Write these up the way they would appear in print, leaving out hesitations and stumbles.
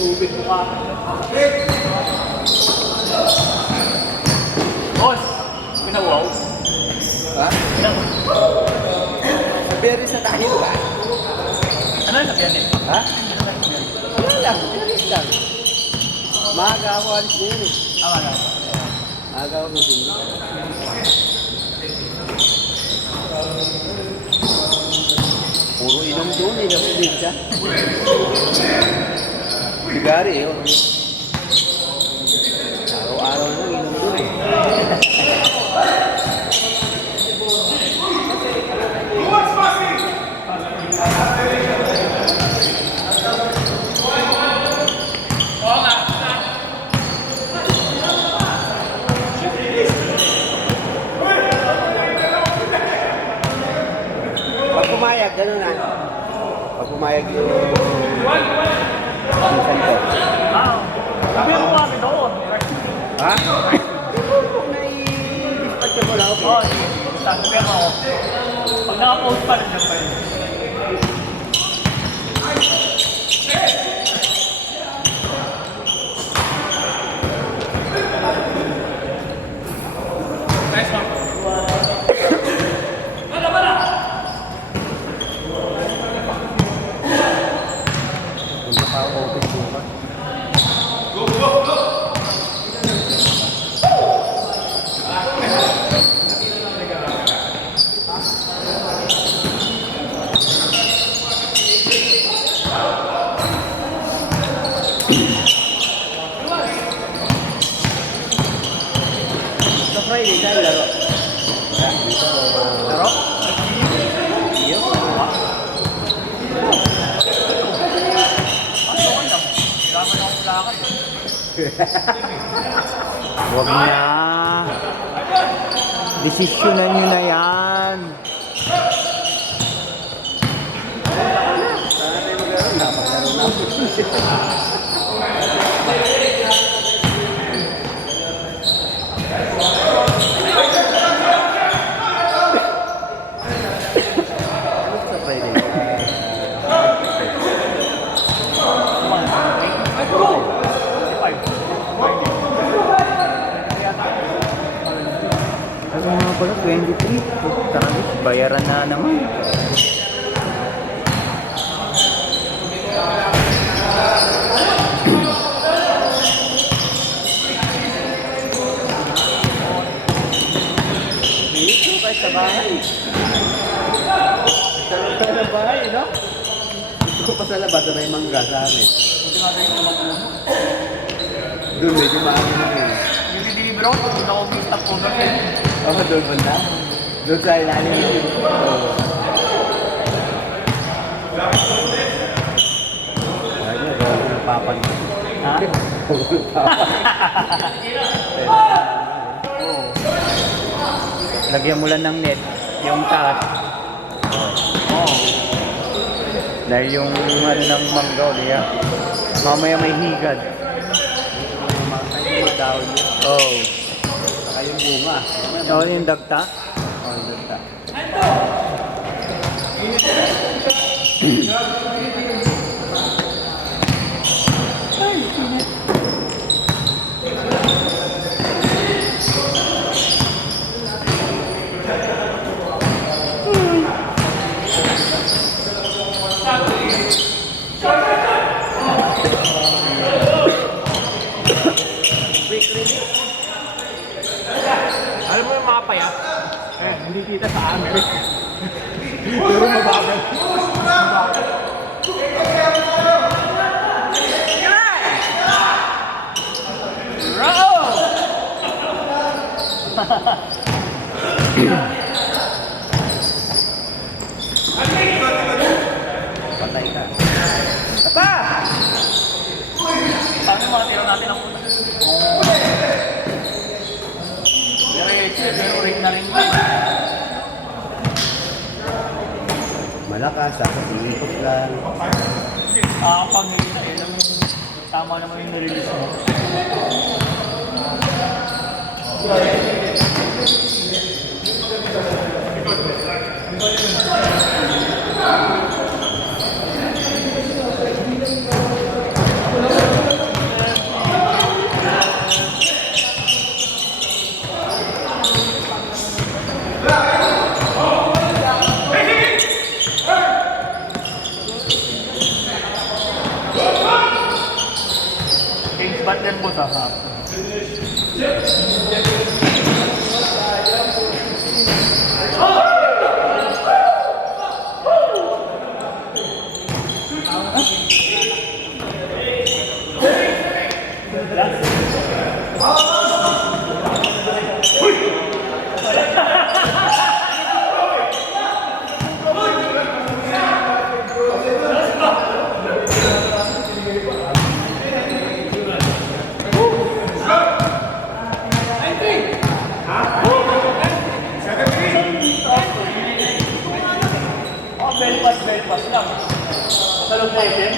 Tubig mo ka. Boss! Pinawaw. Ha? Pero sa dahil ba? Ano yung sabihan eh? Ha? Wala lang, bilis lang. Maaga ako alis na yun eh. Wala. Maaga ako gising. Puro inom doon, inom din siya. Sigari eh. Araw-araw mo inom doon eh. Pag pumayag, gano'n na. Pag pumayag yung minsan ko. Sabi mo kami doon. Ha? Nai-dispatch mo lang ako. Oo, sabi mo ako. Pag naka-post pa rin yan pa yun. Nice one. Punta pa ako office bukas. Sa Friday, dahil laro. Laro? Iyo. Huwag na. Desisyonan nyo na yan. Sana tayo maglaro. Napaglaro na. Sa Friday. Ano nga pala, 23. Taragis, bayaran na naman. Dito kahit sa bahay. Sa loob ng bahay, no? Gusto ko pa sa labas na may mangga sa amin. Doon medyo maano na yun. Yung deliver ako, hindi na ako stop ko na yun. Ako doon ba na? Doon sa ilalim yun. Oo. Ay niya, gawin ng papan. Ha? Gawin ng papan. Lagyan mo lang ng net, yung taas. Oo. Dahil yung ano ng manggaw, diya. Mamaya may higad. Yung mga dahon niya. Oh. Saka yung bunga. Oh, yung dagta. Oh, doon ta. Alam mo yung mga payat? Hindi kita sa amin. Pero mabagal. Patay ka. Apa! Paano mga tira natin ang una? Pero ring na rin. Malakas, tapos iikot lang. Pag-release na yun, tama naman yung nirelease mo. Sahap. Belpas lang. Sa loob na itin.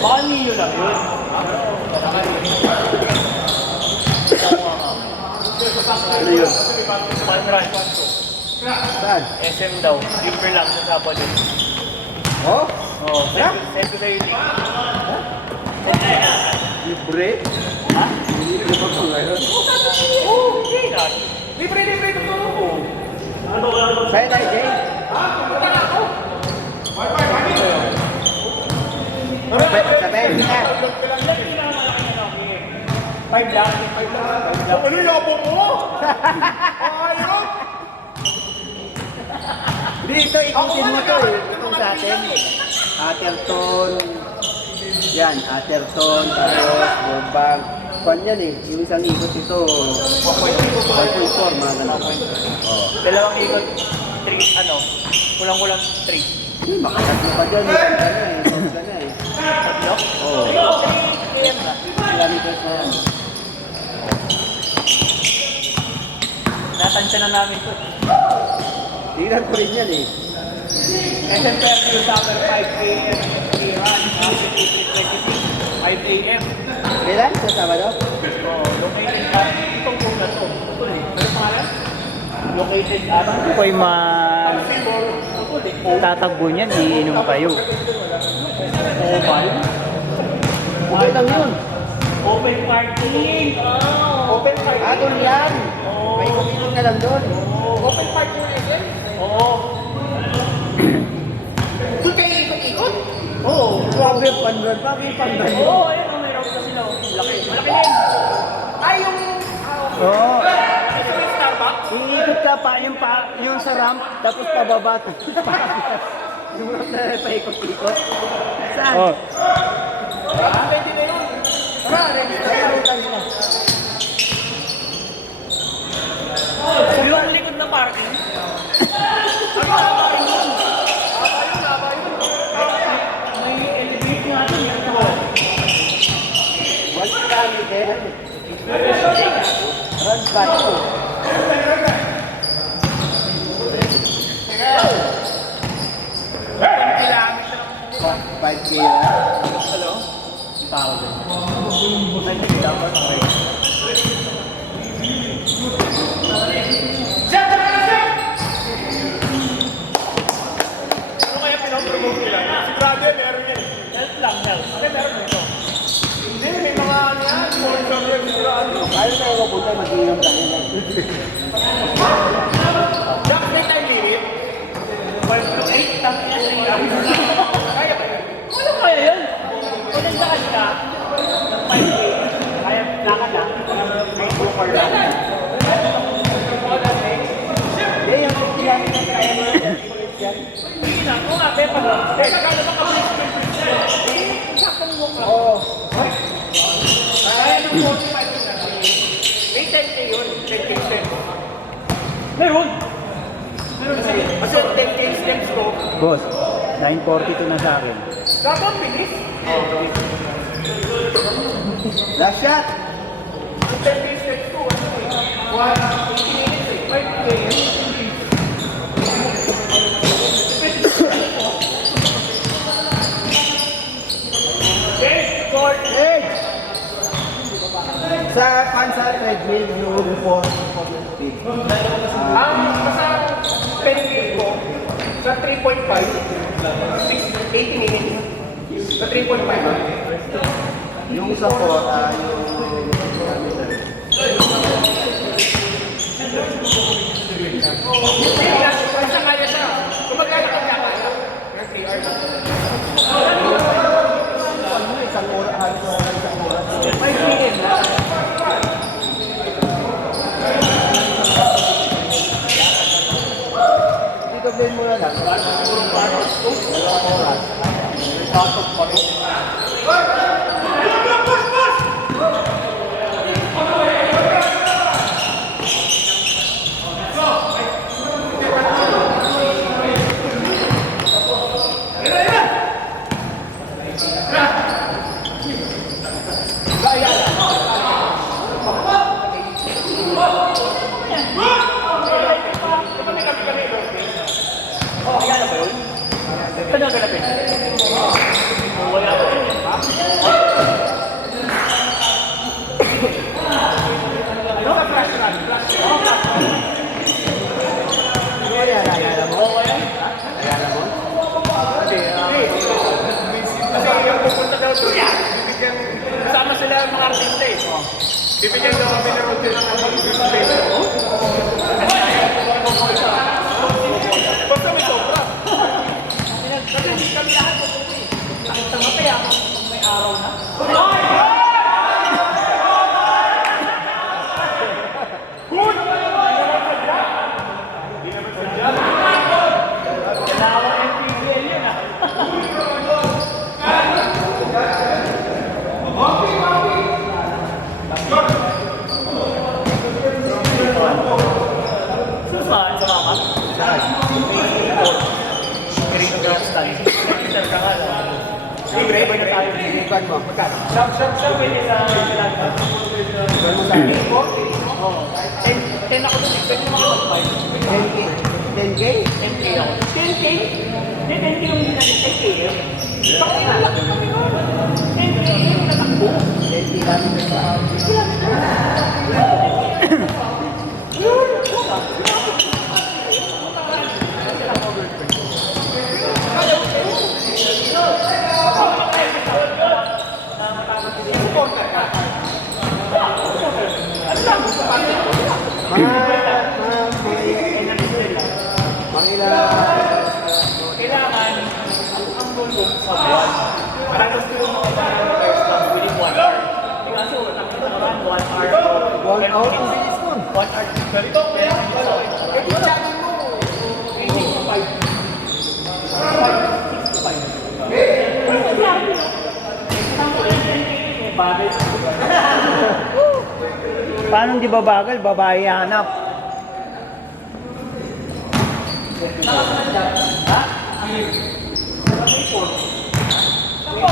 Baka niyo lang yun. Ano yun? One run. Saan? SM daw. Libre lang sa Sabado. Oh? Oo. Send ko sa'yo link. Libre? Ha? Libre pa po ngayon? Oo, hindi na. Libre ito ko. Ano ka lang? Sa'yo na, Jay? Sabihin mo na. 5 lang. Ano yung abo mo? Ayun! Dito, ikutin mo to eh. Itong sa atin. Atherton. Yan, Atherton. Tapos, Bombang. Pan yan eh. Yung isang ikot ito. 1.4, mga ganun. Oh. Dalawang ikot. 3, kulang-kulang 3. Makatatlo pa dyan. Ito na eh. Ito na eh. Tatlo? Oo. 3 km na. Kilometers na yan. Natansya na namin to. Tingnan ko rin yan eh. SM Fairview Summer 5 a.m. Iran, 26, 5 a.m. Kailan? Sa Sabado? So, located at itong kung na to. Ito eh. Ano pangalan? Located at Ako'y tatagbo niyan, iinom kayo. Okay lang yun. Open parking! Open parking! Doon yan. May kumilong ka lang doon. Open parking na yan? Oo. Doon kayo ikot-ikot? Oo. Grabe, pandan. Grabe, pandan. Oo, ayun o, mayroon kasi na. Laki. Malaki din. Ay, yung... Oo. Ito yung Starbucks? Iikot ka pa yung sa ramp, tapos pababa. Yung ramp na paikot-ikot. Saan? Oh. Pwede na yun. Tara, ready tayo na. Yung likod na parking. May elevate nga ito. One kilometer. Run back to. Five K na. Hello? Tao din. Ay, dapat okay. Ano kaya pinapromote nila? Sigurado yan, meron yan. Health lang, health. Ano meron dito? Hindi, may mga ano yan. Sponsor yan, sigurado. Ayaw na yung mabuti, mag-inom kami lang. Jack, may time limit. 12 to 8, tapos na 3 lang. Kaya ba yun? Ano kaya yun? Kung nagsakad ka, ng 5K, kaya lakad lang, may 2 car lang. Hindi, yung kilometer kaya mo yan. Hindi na, kung nga, pepa lang. Teka, kala ba ka-please 20%? Saktong mo ka. Oo. Kaya ng 45 na lang. May 10K yun, 10K steps. Meron! Meron kasi, kasi 10K steps ko, Boss, 9:42 na sa akin. dapat bilis. Last shot. Ang 10K steps ko, 1, 80 minutes eh, 5K. Okay, short. Hey! Sa pansa treadmill, yung 4 speed. Ang sa pedigate ko, sa 3.5, 80 minutes. Sa 3.5. Yung sa 4, yung kilometer. Basta kaya siya. Kung maglalakad niya kaya. Yung 3 hours. Isang oras, halos isang oras. 5 p.m. na. Dito blend mo na lang. Dalawang oras. Patok pa rin. Oh, ayan na ba yun? Saan ang ganapin? Wala ba yun? Ha? Ano? Flash run. Flash run. Ayala mo? Oo, ayan. Ayala mo? Kasi yung pupunta daw doon yan. Kasama sila ang mga artista eh. Bibigyan daw kami ng routine ng mga display. Basta may sobra. Kasi hindi kami lahat pupunta eh. Tama kaya kung may araw na. Dalawang MPBL yun ah. Sumaan sa mama? Green grass tayo. Sir ka nga lang. Libre ba na tayo? Bukan mo. Magkano? Shop pwede sa Sinaga. Bukan mo sa akin. Oo. 10 ako dun. Pwede mo ako mag-5. 10K? 10K? 10K ako. 10K? Hindi, 10K yung ginagin. 10K yun. Bakit nalak kami nun? 10K yung natakbo. 10K lang. Kailangan ang goal ko sa buwan. Para gusto yung kailangan within 1 hour. Kaso, nakita naman 1 hour. 1 hour ang bilis mo. 1 hour. Ganito, kailangan ko sa eh, di chatting mo. 3, 6 to 5. 5, 6 to 5. Ano ka grabe, no? Isang ko lang 10K eh, bagay. Paano di ba bagal? Babae hanap. Nakasunod dyan. Ha? May phone. Yung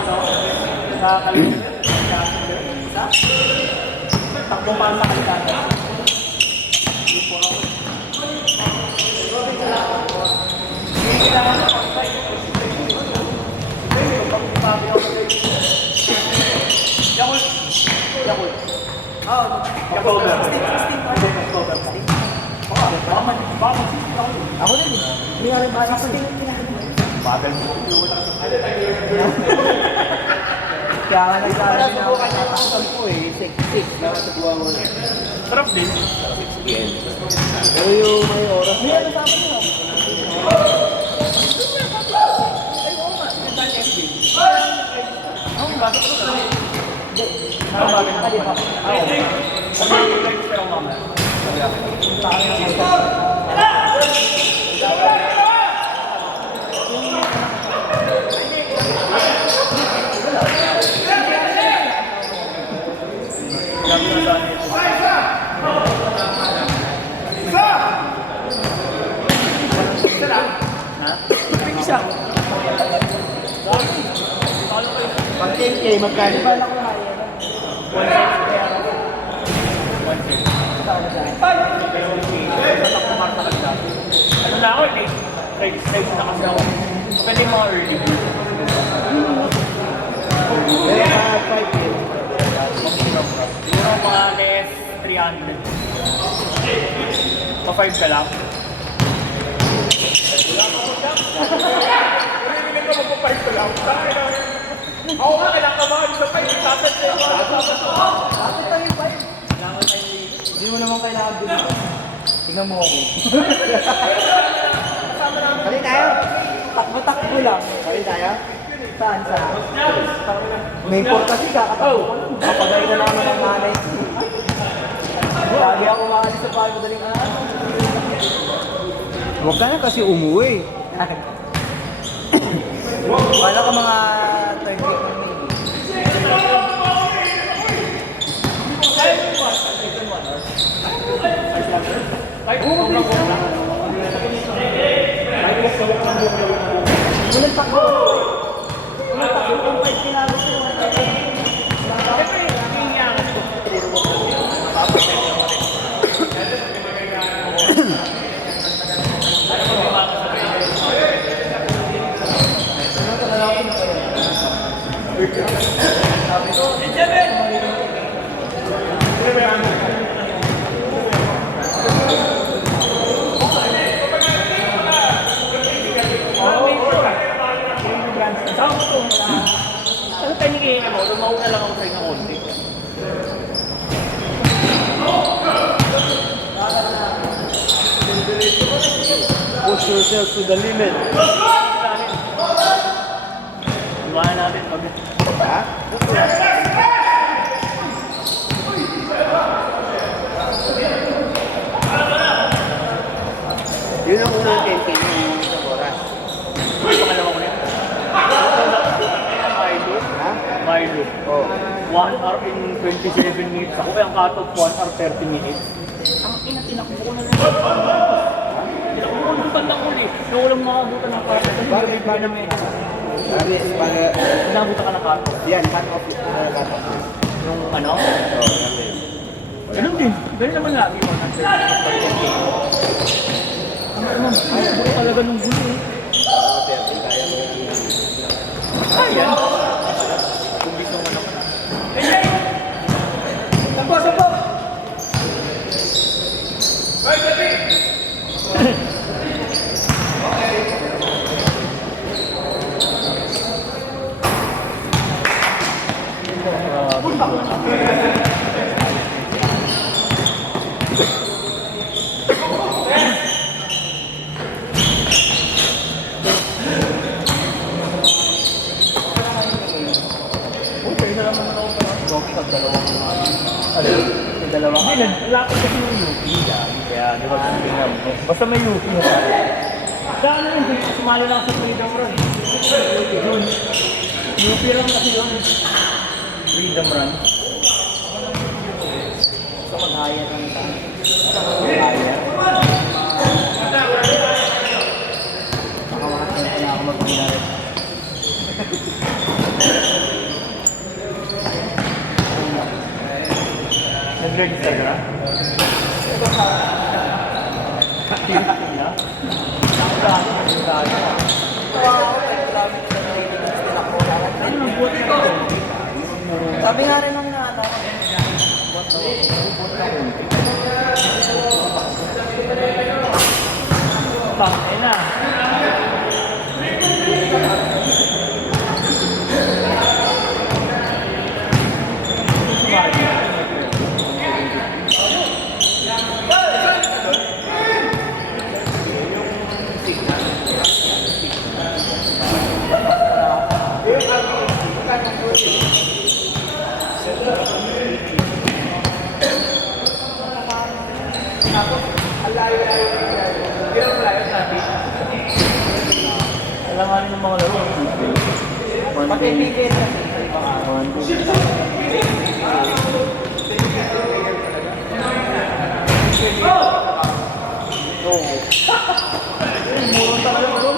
ano, sa kalimutan. Takbo pa sa kalimutan. Yung phone ako. Kailangan sa pag-fight. Pag-pabi ako. Yakult. Yakult. Yakult. Ako din eh. Hindi nga rin basa ko eh. Bagal mo. Kaya nga nagsasabi na ako natatakal ko eh. 6-6. Dapat sa buwan mo na. Sarap din. Pero yung may oras. Hindi ano sabi nyo? Ang bago ko na. Ang bago ko na. Sabi ko lang pero mama. Pag 10K, magkano ba? Ano na ako, late na kasi ako. Pwede yung mga early bird. Pero sa 5K. Siguro mga less 300. Pa 5 ka lang. Hindi ko magpapalit ko lang. Ako nga, kailangan ka ba? Sa 5, dapat ko. Hindi mo naman kailangan din. Sige Tignan mo ako. Kali tayo. Takbo-takbo lang. Kali tayo. Saan? May port kasi kakatawa ko lang. Kapagay na naman ang nanay. Lagi ako maalis sa palo madaling araw. Huwag ka na kasi umuwi. Wala ka mga 30 minutes. Unang takbo. Unang takbo kung pa itinalo ko. Ano tayo nagiging mo? Lumauna lang ako sa'yo ng konti. Push yourself to the limit. Lumayan natin pag... Ha? Yun ang unang 10K yung isang oras. Pangalawa ko na yun. Milo. Ha? Milo. Oo. 1 hour in 27 minutes. Ako ang cut-off 1 hour 30 minutes. Ang tinakbo ko na lang. Tinakbo ko ng bandang huli. So walang makabutan ng cut-off. Bakit ba naman? Sabi, para... Nabutan ka ng cut-off. Yan, cut off. Cut off. Yung ano? Oo, yan din. Ganun din. Ganun naman lagi. Ano? Ayaw ko talaga nung gulo eh. Ayan. Kung gusto mo naman. Sampo, sampo! Okay na naman ako pa. Gogi ka, dalawang ano? Dalawang ano? Lapit kasi yung UP. Kaya di ba tingnan mo? Basta may UP mo pa. Saan yun? Sumali lang sa Freedom Run. Yun. UP lang kasi yun. Freedom Run. Gusto mag-hire ng tayo. Mag-hire. Baka makakita na ako mag-hire. Nag-register ka na? Ano nang buti ka? Sabi nga rin ng ano, Pangay na. Alanganin ng mga laro. Patibigit kasi. Murong talaga bro.